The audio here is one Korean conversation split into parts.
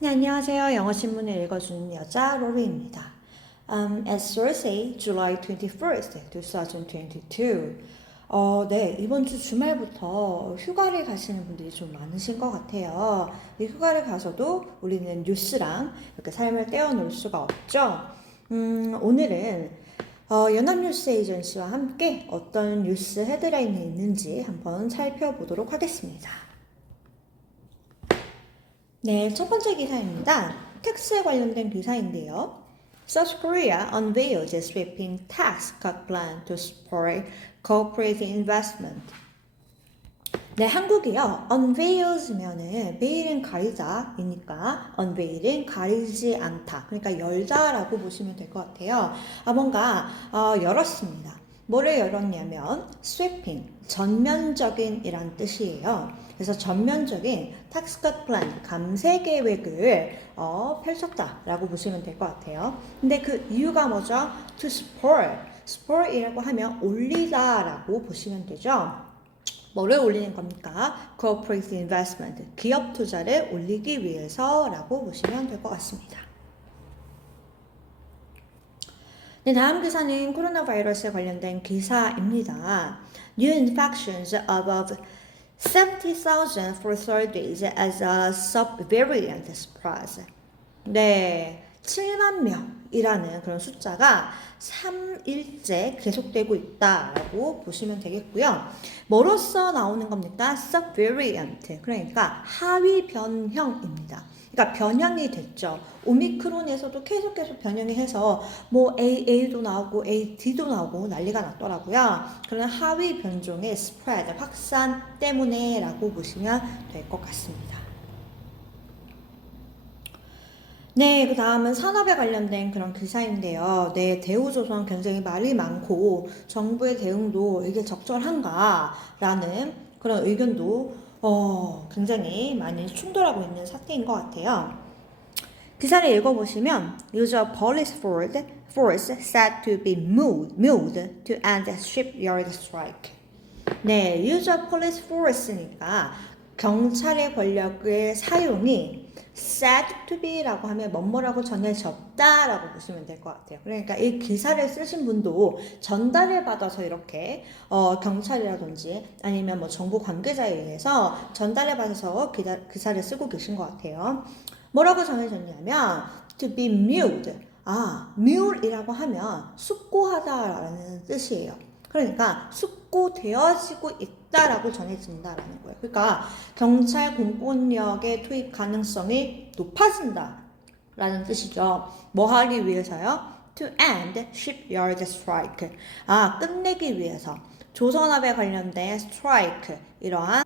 네, 안녕하세요. 영어 신문을 읽어주는 여자 로리입니다. Um, as Thursday, July 21st, 2022. 어, 네, 이번 주 주말부터 휴가를 가시는 분들이 좀 많으신 것 같아요. 이 휴가를 가서도 우리는 뉴스랑 이렇게 삶을 떼어놓을 수가 없죠. 음, 오늘은 어, 연합뉴스 에이전시와 함께 어떤 뉴스 헤드라인이 있는지 한번 살펴보도록 하겠습니다. 네, 첫 번째 기사입니다. 텍스에 관련된 기사인데요. South Korea unveils a sweeping tax cut plan to support corporate investment. 네, 한국이요. unveils면은 veil은 가리자이니까 unveil은 가리지 않다. 그러니까 열다라고 보시면 될 것 같아요. 아, 뭔가 어, 열었습니다. 뭐를 열었냐면 sweeping, 전면적인 이란 뜻이에요. 그래서 전면적인 tax cut plan, 감세 계획을 어, 펼쳤다라고 보시면 될 것 같아요. 근데 그 이유가 뭐죠? to support, support이라고 하면 올리다라고 보시면 되죠. 뭐를 올리는 겁니까? Corporate investment, 기업 투자를 올리기 위해서라고 보시면 될 것 같습니다. 네, 다음 기사는 코로나 바이러스에 관련된 기사입니다. New infections above 70,000 for third days as a subvariant spreads. 네, 7만 명이라는 그런 숫자가 3일째 계속되고 있다라고 보시면 되겠고요. 뭐로써 나오는 겁니까? subvariant. 그러니까 하위 변형입니다. 그러니까 변형이 됐죠. 오미크론에서도 계속 계속 변형이 해서 뭐 AA도 나오고 AD도 나오고 난리가 났더라고요. 그런 하위 변종의 스프레드 확산 때문에라고 보시면 될 것 같습니다. 네, 그 다음은 산업에 관련된 그런 기사인데요. 네, 대우조선 굉장히 말이 많고 정부의 대응도 이게 적절한가라는 그런 의견도 어, 굉장히 많이 충돌하고 있는 사태인 것 같아요. 기사를 읽어보시면 user police force, said to be moved, moved to end shipyard strike. 네, user police force니까 경찰의 권력의 사용이 said to be라고 하면 뭐뭐라고 전해졌다라고 보시면 될 것 같아요. 그러니까 이 기사를 쓰신 분도 전달을 받아서 이렇게 어, 경찰이라든지 아니면 뭐 정부 관계자에 의해서 전달을 받아서 기다, 기사를 쓰고 계신 것 같아요. 뭐라고 정해졌냐면 to be mewed. 아, mule이라고 하면 숙고하다라는 뜻이에요. 그러니까 숙고되어지고 있다 라고 전해진다라는 거예요. 그러니까 경찰 공권력의 투입 가능성이 높아진다라는 뜻이죠. 뭐 하기 위해서요? To end shipyard strike. 아, 끝내기 위해서. 조선업에 관련된 strike 이러한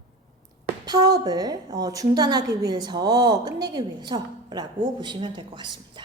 파업을 어, 중단하기 위해서 끝내기 위해서라고 보시면 될 것 같습니다.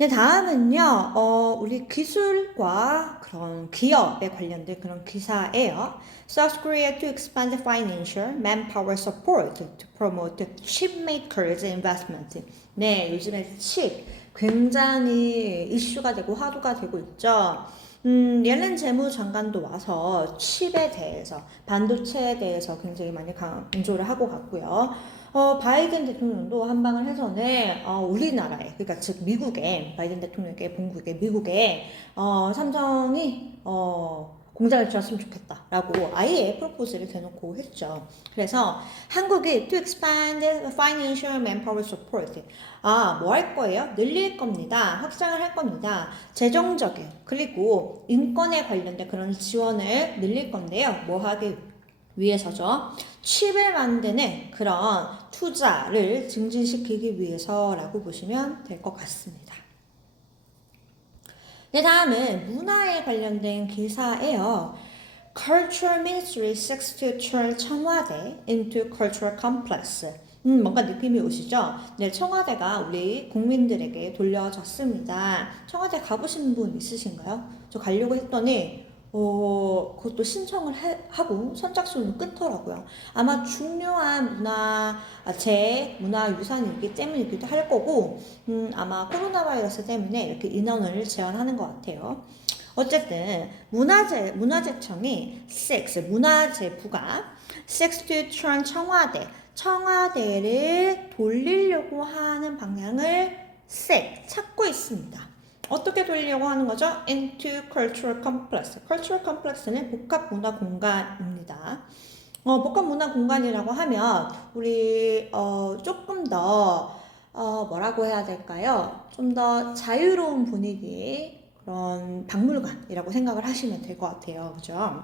네, 다음은요, 어, 우리 기술과 그런 기업에 관련된 그런 기사예요. South Korea to expand financial manpower support to promote chip makers investment. 네, 요즘에 칩 굉장히 이슈가 되고 화두가 되고 있죠. 음, 옐렌 재무장관도 와서 칩에 대해서, 반도체에 대해서 굉장히 많이 강조를 하고 갔고요. 어, 바이든 대통령도 한방을 해서는 어, 우리나라에, 그러니까 즉 미국에, 바이든 대통령의 본국에, 미국에 어, 삼성이 어, 공장을 지었으면 좋겠다라고 아예 프로포즈를 대놓고 했죠. 그래서 한국이 to expand financial manpower support 아, 뭐 할 거예요? 늘릴 겁니다. 확장을 할 겁니다. 재정적인 그리고 인권에 관련된 그런 지원을 늘릴 건데요. 뭐 하기 위해서죠. 칩을 만드는 그런 투자를 증진시키기 위해서라고 보시면 될 것 같습니다. 네, 다음은 문화에 관련된 기사예요. Culture Ministry seeks to turn 청와대 into cultural complex. 음, 뭔가 느낌이 오시죠? 네, 청와대가 우리 국민들에게 돌려졌습니다. 청와대 가보신 분 있으신가요? 저 가려고 했더니 어, 그것도 신청을 해, 하고 선착순을 끊더라고요. 아마 중요한 문화, 아, 재, 문화유산이기 때문이기도 할 거고, 음, 아마 코로나 바이러스 때문에 이렇게 인원을 제한하는 것 같아요. 어쨌든, 문화재, 문화재청이 섹스, 문화재부가 섹스 투 turn 청와대, 청와대를 돌리려고 하는 방향을 seek, 찾고 있습니다. 어떻게 돌리려고 하는 거죠? into cultural complex. cultural complex는 복합 문화 공간입니다. 어, 복합 문화 공간이라고 하면 우리 어, 조금 더 어, 뭐라고 해야 될까요? 좀 더 자유로운 분위기 그런 박물관이라고 생각을 하시면 될 것 같아요. 그죠?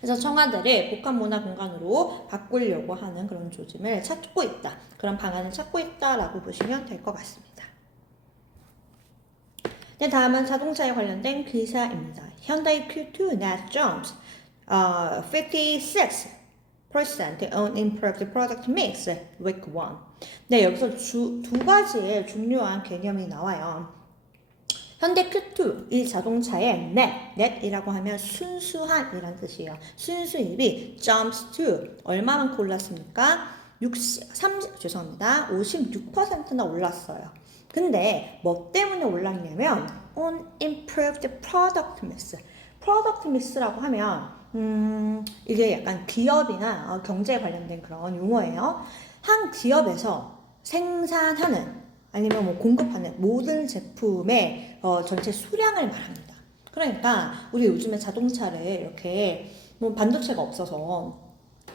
그래서 청와대를 복합 문화 공간으로 바꾸려고 하는 그런 조짐을 찾고 있다. 그런 방안을 찾고 있다라고 보시면 될 것 같습니다. 네, 다음은 자동차에 관련된 기사입니다. 현대의 Q2 net jumps uh, 56% on improved product mix week 1. 네, 여기서 주, 두 가지의 중요한 개념이 나와요. 현대 Q2 이 자동차의 net, net이라고 하면 순수한이란 뜻이에요. 순수입이 jumps to 얼마만큼 올랐습니까? 60, 30, 죄송합니다. 56%나 올랐어요. 근데 뭐 때문에 올랐냐면 on improved product mix. product mix라고 하면 음, 이게 약간 기업이나 어, 경제에 관련된 그런 용어예요. 한 기업에서 생산하는 아니면 뭐 공급하는 모든 제품의 어, 전체 수량을 말합니다. 그러니까 우리 요즘에 자동차를 이렇게 뭐 반도체가 없어서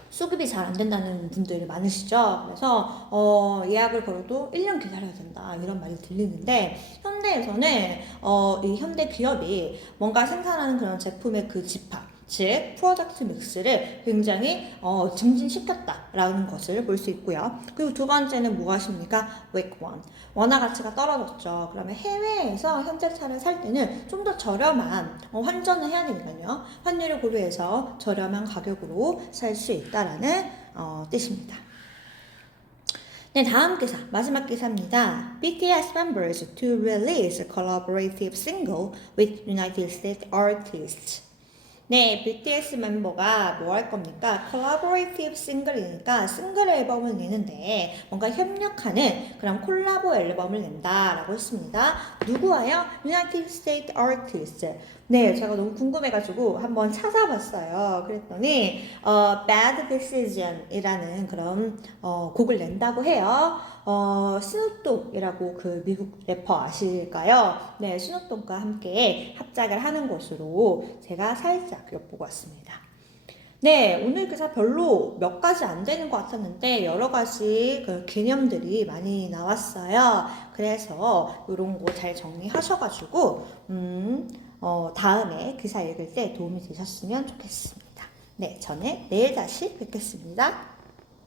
수급이 잘 안 된다는 분들이 많으시죠. 그래서 어, 예약을 걸어도 1년 기다려야 된다 이런 말이 들리는데 현대에서는 어, 이 현대 기업이 뭔가 생산하는 그런 제품의 그 집합 즉 프로덕트 믹스를 굉장히 어, 증진시켰다라는 것을 볼 수 있고요. 그리고 두 번째는 무엇입니까? one. 원화 가치가 떨어졌죠. 그러면 해외에서 현대차를 살 때는 좀 더 저렴한 어, 환전을 해야 되니까요. 환율을 고려해서 저렴한 가격으로 살 수 있다라는 어, 뜻입니다. 네, 다음 기사, 마지막 기사입니다. BTS members to release collaborative single with United States artists. 네, BTS 멤버가 뭐 할 겁니까? 콜라보레이티브 싱글이니까 싱글 앨범을 내는데 뭔가 협력하는 그런 콜라보 앨범을 낸다라고 했습니다. 누구와요? United States Artists. 네, 제가 너무 궁금해가지고 한번 찾아봤어요. 그랬더니 어, Bad Decision이라는 그런 어, 곡을 낸다고 해요. 어, 스눕독이라고 그 미국 래퍼 아실까요? 네, 스눕독과 함께 합작을 하는 것으로 제가 살짝 엿보고 왔습니다. 네, 오늘 기사 별로 몇 가지 안 되는 것 같았는데 여러 가지 그 개념들이 많이 나왔어요. 그래서 이런 거 잘 정리하셔가지고 음, 어, 다음에 기사 읽을 때 도움이 되셨으면 좋겠습니다. 네, 저는 내일 다시 뵙겠습니다.